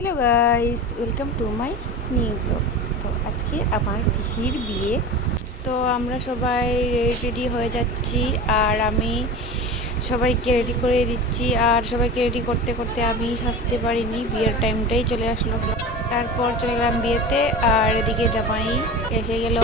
Hello guys, welcome to my new blog. তো আজকে আমার পিসির বিয়ে। তো আমরা সবাই রেডি হয়ে যাচ্ছি, আর আমি সবাইকে রেডি করে দিচ্ছি। আর সবাইকে রেডি করতে করতে আমি সাজতে পারিনি, বিয়ের টাইমটাই চলে আসলো। তারপর চলে গেলাম বিয়েতে, আর এদিকে জামাই এসে গেল।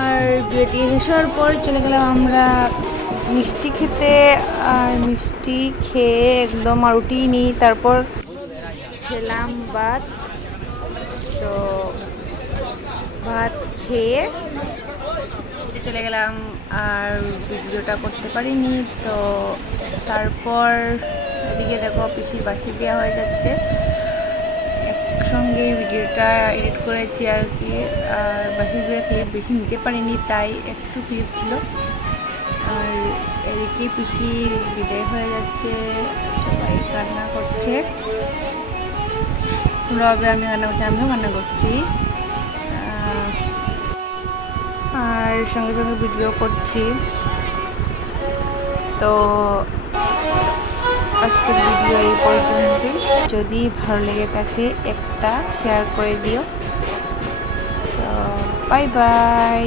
আর বিয়েটি শেষের পর চলে গেলাম আমরা মিষ্টি খেতে। আর মিষ্টি খেয়ে একদম আর উঠিনি, তারপর খেলাম ভাত। তো ভাত খেয়ে চলে গেলাম, আর ভিডিওটা করতে পারিনি। তো তারপর এদিকে দেখো পিসির বাসি বিয়ে হয়ে যাচ্ছে, একসঙ্গে ভিডিওটা এডিট করেছি আর কি। আর বাসি বিয়ের ক্লিপ বেশি নিতে পারিনি, তাই একটু ক্লিপ ছিল। আর এদিকে পিসি বিদায় হয়ে যাচ্ছে, সবাই কান্না করছে। রবে আমি কান্না করছি, আমিও কান্না করছি। আর সঙ্গে সঙ্গে ভিডিও করছি। তো আজকের ভিডিও এই পর্যন্তই। যদি ভালো লেগে থাকে একটা শেয়ার করে দিও। তো বাই বাই।